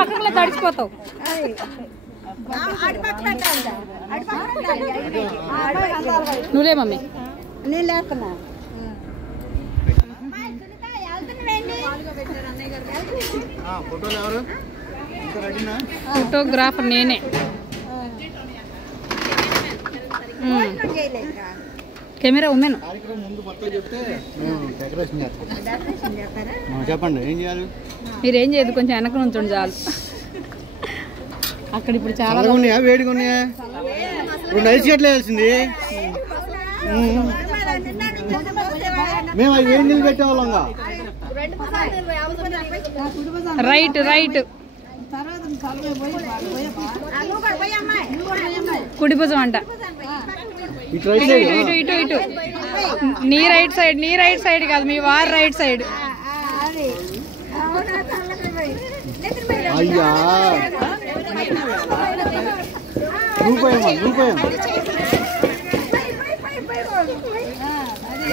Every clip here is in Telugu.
పక్కన తడిచిపోతావు. నువ్వులే మమ్మీ. నేను లేకున్నా. ఫోటోగ్రాఫర్ నేనే. Camera women. చెప్పండి ఏం చేయాలి? మీరేం చేయదు, కొంచెం వెనక నుంచండి చాలు. అక్కడ ఇప్పుడు చాలా ఉన్నాయా, వేడిగా ఉన్నాయా? 2 ఐస్ గట్ల వేయాల్సింది. మేము అవి వేడి నీళ్ళు పెట్టేవాళ్ళంగా. రైట్ రైట్ కుడి భుజం అంట. ఇటు ఇటు ఇటు ఇటు. నీ రైట్ సైడ్, నీ రైట్ సైడ్ కాదు, మీ వారి రైట్ సైడ్. అయ్యా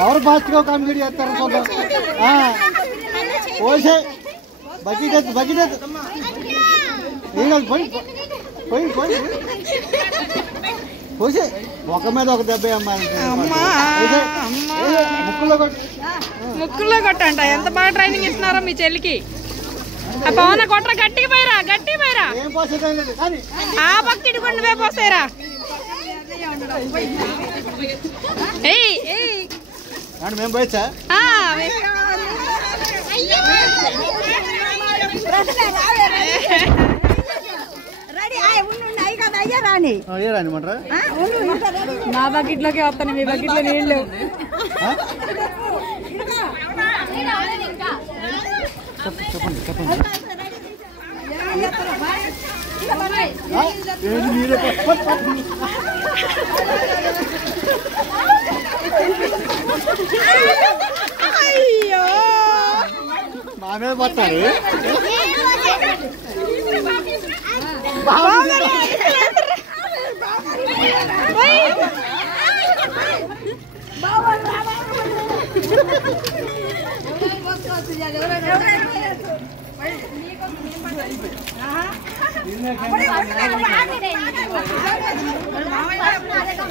ఎవరు ఫాస్ట్గా కామెడీ చేస్తారు చూద్దాం. పోసే బకెట్ బకెట్ పోయి పోయి పోయి పోసే ఒక మీద ఒక దెబ్బ అమ్మాయి. ముక్కుల్లో కొట్టంట. ఎంత బాగా ట్రైనింగ్ ఇస్తున్నారో మీ చెల్లికి. పవన కొట్ర గట్టిగా పోయిరా, గట్టిగా పోయిరా. ఆ పక్కిటి కొండవే పోసేరా. మేము పోయచ్చా? నా బకెట్ లోకి వస్తాను, మీ బకెట్ లో నీళ్ళు. చెప్పండి చెప్పండి. అయ్యో మా మీద పడతారు.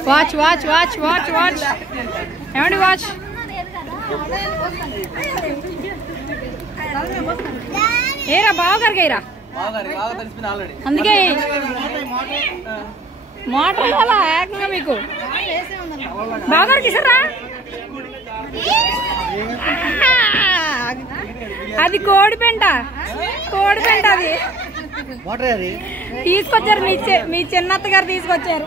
Watch watch watch watch watch. ఏమండి వాచ్? ఏరా బావగారికి ఏరా. అందుకే మోటార్ వేయాలా ఏకంగా మీకు? బావగారికి ఇస్తారా? అది కోడిపెంట, కోడిపెంట అది తీసుకొచ్చారు. మీ చిన్నత్త గారు తీసుకొచ్చారు.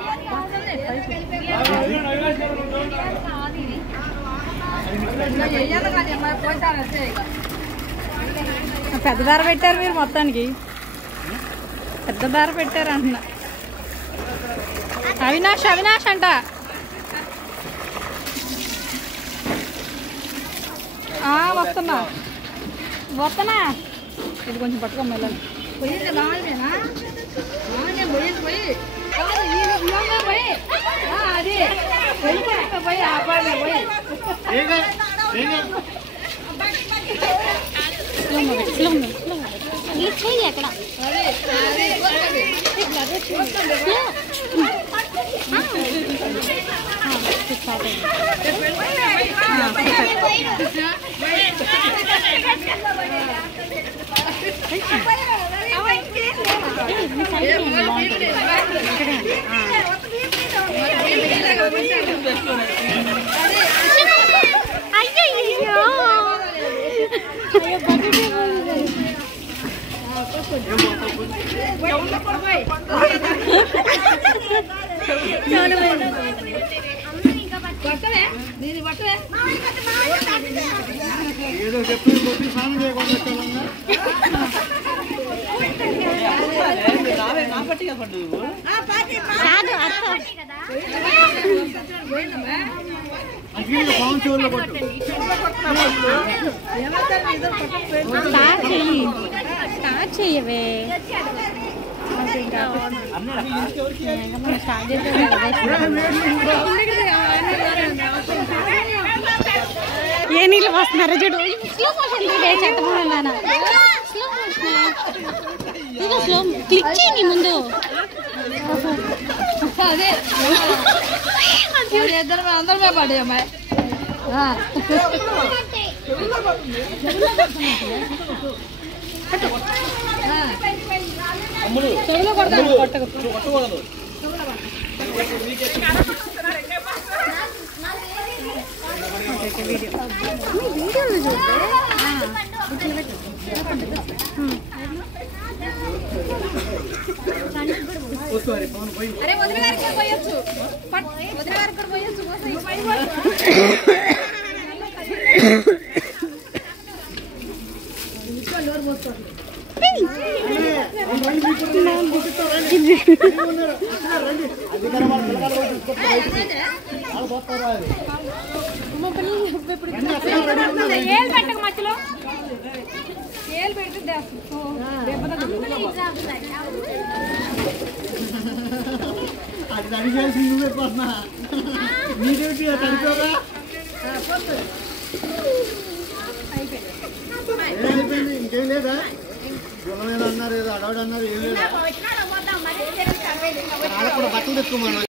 పెద్ద ధర పెట్టారు మీరు, మొత్తానికి పెద్ద ధర పెట్టారు అంటున్నా. అవినాష్ అవినాష్ అంట. వస్తున్నా వస్తున్నా. ఇది కొంచెం పట్టుకోం వెళ్ళాలి. అక్కడ ఏదో చెప్పి స్నానం చేయకుండా స్టార్ట్ చెయ్యవే. ఏ నీళ్ళు వస్తున్నారా చూడు. స్లో మోషన్ చెత్త స్లో మోషన్. క్లిక్ చేయండి ముందు. అదే ఇద్దరు అందరమే పడే అమ్మాయి. చెవులో కొడతాను. కొట్టకూడదు. అరే వదిన గారికి కూడా పోయొచ్చు. వదిన గారికి కూడా పోయొచ్చు. ఏళ్ళు పెట్టక మధ్యలో ఏళ్ళు పెడితే అది తడిపేసి నువ్వు పెట్టిపోతున్నా నీదేంటి తడిపోగా అయిపోయింది. ఇంకేం లేదా గుణమైన అన్నారు, ఏదో అడవాడు అన్నారు, ఏం లేదా. బట్టలు తెచ్చుకోమన్నా.